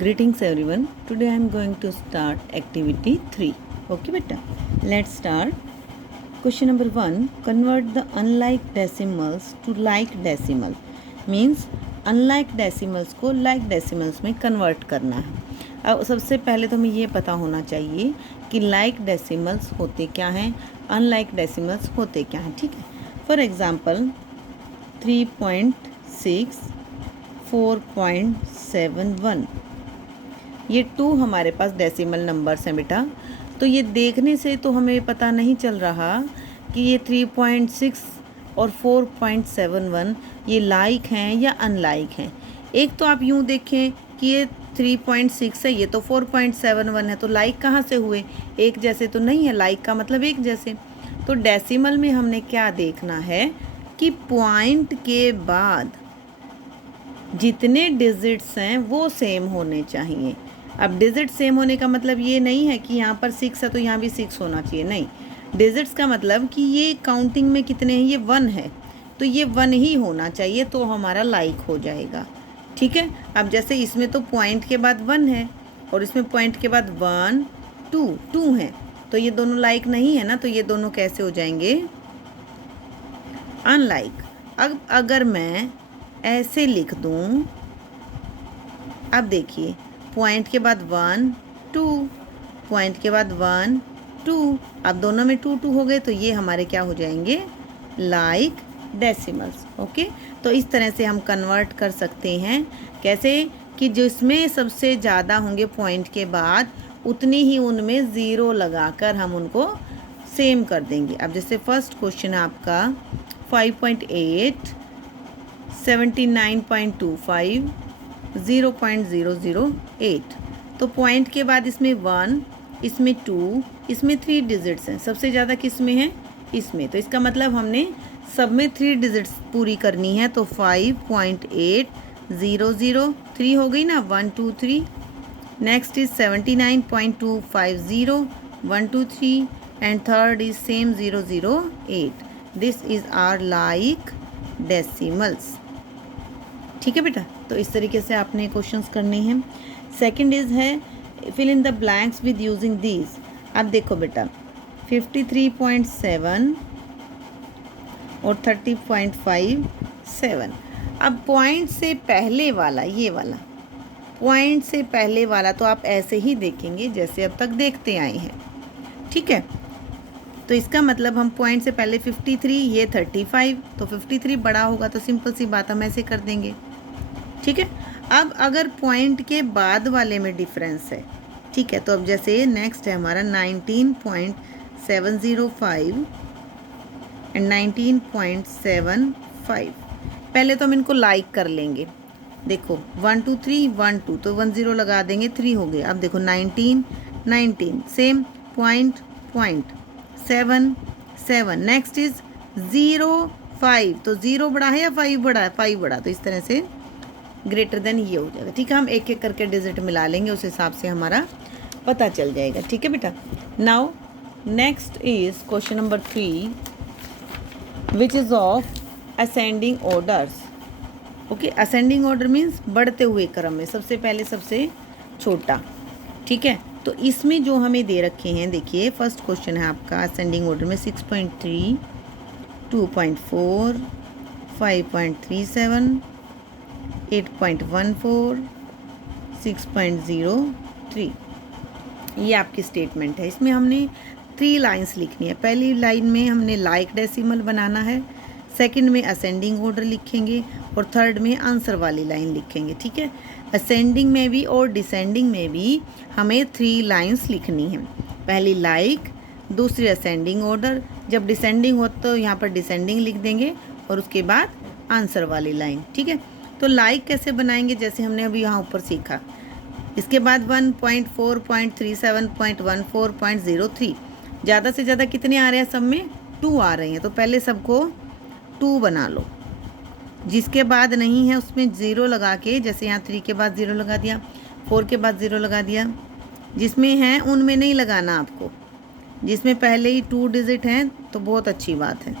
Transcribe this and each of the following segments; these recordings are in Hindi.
Greetings everyone. Today I am going to start activity 3. Okay beta. Let's start. Question number 1. Convert the unlike decimals to like decimal. Means unlike decimals को like decimals में convert करना है. अब सबसे पहले तो हमें ये पता होना चाहिए कि like decimals होते क्या हैं, unlike decimals होते क्या हैं. ठीक है. For example 3.6 4.71 ये 2 हमारे पास डेसिमल नंबर्स हैं बेटा. तो ये देखने से तो हमें पता नहीं चल रहा कि ये 3.6 और 4.71 ये लाइक हैं या अनलाइक हैं. एक तो आप यूँ देखें कि ये 3.6 है, ये तो 4.71 है, तो लाइक कहाँ से हुए? एक जैसे तो नहीं है. लाइक का मतलब एक जैसे. तो डेसिमल में हमने क्या देखना है कि पॉइंट के बाद जितने डिजिट्स हैं वो सेम होने चाहिए. अब डिजिट सेम होने का मतलब ये नहीं है कि यहाँ पर 6 है तो यहाँ भी 6 होना चाहिए. नहीं, डिजिट्स का मतलब कि ये काउंटिंग में कितने हैं, ये 1 है तो ये 1 ही होना चाहिए, तो हमारा लाइक हो जाएगा. ठीक है. अब जैसे इसमें तो पॉइंट के बाद 1 है और इसमें पॉइंट के बाद 1 2 है, तो ये दोनों लाइक नहीं है ना, तो ये दोनों कैसे हो जाएंगे? अनलाइक. अब अगर मैं ऐसे लिख दूँ, अब देखिए पॉइंट के बाद 1 2, पॉइंट के बाद 1 2, अब दोनों में 2 2 हो गए, तो ये हमारे क्या हो जाएंगे? Like decimals. ओके. तो इस तरह से हम कन्वर्ट कर सकते हैं. कैसे? कि जिसमें सबसे ज़्यादा होंगे पॉइंट के बाद उतनी ही उनमें ज़ीरो लगाकर हम उनको सेम कर देंगे. अब जैसे फर्स्ट क्वेश्चन है आपका 5.8 79.25 0.008. तो पॉइंट के बाद इसमें 1, इसमें 2, इसमें 3 डिजिट्स हैं. सबसे ज़्यादा किस में है? इसमें. तो इसका मतलब हमने सब में 3 डिजिट्स पूरी करनी है. तो 5.800 हो गई ना, 1 2 3. Next is 79.250 1 2 3 and third is same 008. This is are like decimals. ठीक है बेटा. तो इस तरीके से आपने क्वेश्चंस करने हैं. सेकंड इज है fill in the blanks with using these. अब देखो बेटा 53.7 और 30.57. अब पॉइंट से पहले वाला, ये वाला पॉइंट से पहले वाला तो आप ऐसे ही देखेंगे जैसे अब तक देखते आए हैं. ठीक है. तो इसका मतलब हम पॉइंट से पहले 53, ये 35, तो 53 बड़ा होगा तो सिंपल सी बात हम ऐसे कर देंगे. ठीक है. अब अगर पॉइंट के बाद वाले में डिफरेंस है, ठीक है, तो अब जैसे नेक्स्ट है हमारा 19.705 एंड 19.75. पहले तो हम इनको लाइक कर लेंगे. देखो 1 2 3 1 2, तो 1 0 लगा देंगे, 3 हो गए. अब देखो 19 सेम पॉइंट 7 7. नेक्स्ट इज 0 5, तो 0 बड़ा है या 5 बड़ा है? 5 बड़ा. तो इस तरह से ग्रेटर देन ये हो जाएगा. ठीक है. हम एक एक करके डिजिट मिला लेंगे, उस हिसाब से हमारा पता चल जाएगा. ठीक है बेटा. Now next is question number 3 which is of ascending orders. Okay. Ascending order means बढ़ते हुए क्रम में, सबसे पहले सबसे छोटा. ठीक है. तो इसमें जो हमें दे रखे हैं, देखिए फर्स्ट क्वेश्चन है आपका असेंडिंग ऑर्डर में 6.3 2.4 5.37 8.14 6.03. ये आपकी स्टेटमेंट है. इसमें हमने 3 लाइंस लिखनी है. पहली लाइन में हमने लाइक डेसिमल बनाना है, सेकंड में असेंडिंग ऑर्डर लिखेंगे और थर्ड में आंसर वाली लाइन लिखेंगे. ठीक है. असेंडिंग में भी और डिसेंडिंग में भी हमें 3 लाइंस लिखनी है. पहली लाइक, दूसरी असेंडिंग ऑर्डर. जब डिसेंडिंग हो तो यहाँ पर डिसेंडिंग लिख देंगे और उसके बाद आंसर वाली लाइन. ठीक है. तो लाइक कैसे बनाएंगे? जैसे हमने अभी यहाँ ऊपर सीखा. इसके बाद 1.4.37.14.03. ज़्यादा से ज़्यादा कितने आ रहे हैं? सब में 2 आ रहे हैं, तो पहले सबको 2 बना लो. जिसके बाद नहीं है उसमें 0 लगा के, जैसे यहाँ 3 के बाद 0 लगा दिया, 4 के बाद 0 लगा दिया. जिसमें हैं उनमें नहीं लगाना आपको. जिसमें पहले ही 2 डिजिट हैं तो बहुत अच्छी बात है.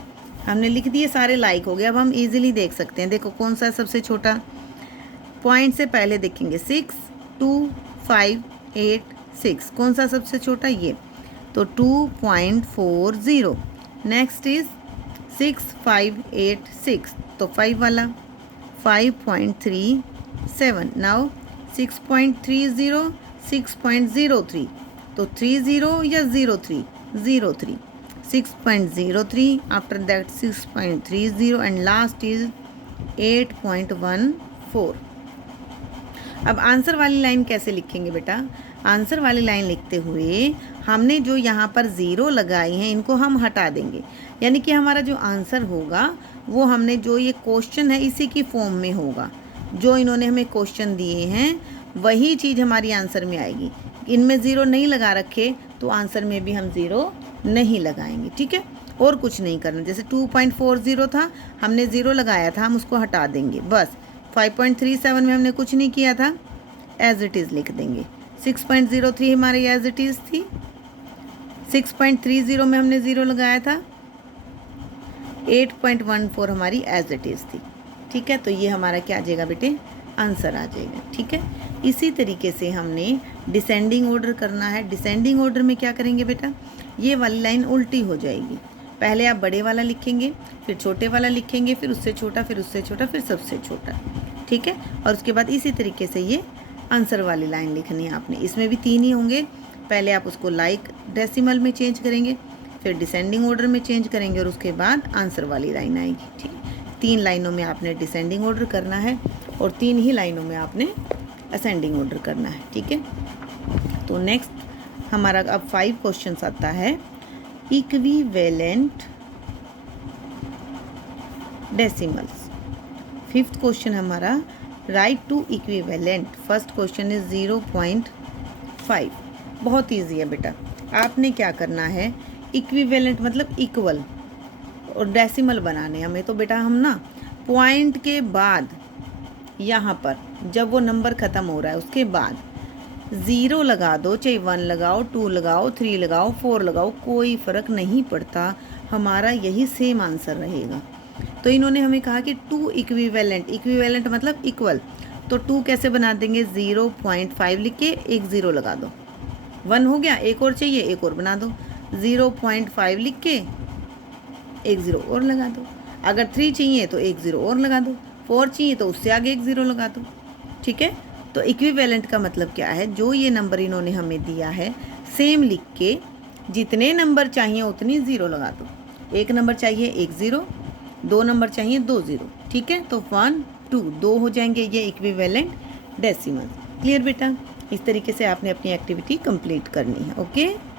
हमने लिख दिए, सारे लाइक हो गए. अब हम इजीली देख सकते हैं. देखो कौन सा सबसे छोटा? पॉइंट से पहले देखेंगे 6, 2586, कौन सा सबसे छोटा, ये, तो 2.40। नेक्स्ट इज 6586, तो 5 वाला 5.37। नाउ 6.30 6.03, तो 30 या 03, 03, 6.03, after that 6.30 and last is 8.14। अब आंसर वाली लाइन कैसे लिखेंगे बेटा? आंसर वाली लाइन लिखते हुए हमने जो यहाँ पर ज़ीरो लगाई हैं इनको हम हटा देंगे, यानी कि हमारा जो आंसर होगा वो हमने जो ये क्वेश्चन है इसी की फॉर्म में होगा। जो इन्होंने हमें क्वेश्चन दिए हैं वही चीज़ हमारी आंसर में आएगी। इनमें ज़ीरो नहीं लगा रखे तो आंसर में भी हम ज़ीरो नहीं लगाएंगे, ठीक है। और कुछ नहीं करना, जैसे 2.40 था, हमने ज़ीरो लगाया था, हम उसको हटा देंगे बस। 5.37 में हमने कुछ नहीं किया था, एज इट इज़ लिख देंगे। 6.03 हमारी एज इट इज़ थी। 6.30 में हमने ज़ीरो लगाया था। 8.14 हमारी एज इट इज़ थी, ठीक है। तो ये हमारा क्या आ जाएगा बेटे? आंसर आ जाएगा, ठीक है। इसी तरीके से हमने डिसेंडिंग ऑर्डर करना है। डिसेंडिंग ऑर्डर में क्या करेंगे बेटा? ये वाली लाइन उल्टी हो जाएगी। पहले आप बड़े वाला लिखेंगे, फिर छोटे वाला लिखेंगे, फिर उससे छोटा, फिर उससे छोटा, फिर सबसे छोटा, ठीक है। और उसके बाद इसी तरीके से ये आंसर वाली लाइन लिखनी है आपने। इसमें भी 3 ही होंगे। पहले आप उसको लाइक डेसिमल में चेंज करेंगे, फिर डिसेंडिंग ऑर्डर में चेंज करेंगे और उसके बाद आंसर वाली लाइन आएगी, ठीक है। 3 लाइनों में आपने डिसेंडिंग ऑर्डर करना है और 3 ही लाइनों में आपने असेंडिंग ऑर्डर करना है, ठीक है। तो नेक्स्ट हमारा अब 5 क्वेश्चंस आता है। Equivalent decimals. 5th क्वेश्चन हमारा right to equivalent. First question is 0.5। बहुत ईजी है बेटा। आपने क्या करना है, इक्विवेलेंट मतलब इक्वल, और डेसिमल बनाने हमें। तो बेटा हम ना पॉइंट के बाद यहाँ पर जब वो नंबर ख़त्म हो रहा है उसके बाद 0 लगा दो, चाहे 1 लगाओ, 2 लगाओ, 3 लगाओ, 4 लगाओ, कोई फ़र्क नहीं पड़ता, हमारा यही सेम आंसर रहेगा। तो इन्होंने हमें कहा कि 2 इक्विवेलेंट, इक्विवेलेंट मतलब इक्वल, तो 2 कैसे बना देंगे? 0.5 लिख के एक 0 लगा दो। 1 हो गया, एक और चाहिए, एक और बना दो। 0.5 लिख के एक 0 और लगा दो। अगर 3 चाहिए तो एक 0 और लगा दो। 4 चाहिए तो उससे आगे एक 0 लगा दो, ठीक है। तो इक्विवेलेंट का मतलब क्या है? जो ये नंबर इन्होंने हमें दिया है सेम लिख के जितने नंबर चाहिए उतनी 0 लगा दो। एक नंबर चाहिए एक 0, 2 नंबर चाहिए 2 0, ठीक है। तो 1 2 2 हो जाएंगे ये इक्विवेलेंट डेसिमल। क्लियर बेटा? इस तरीके से आपने अपनी एक्टिविटी कंप्लीट करनी है, ओके।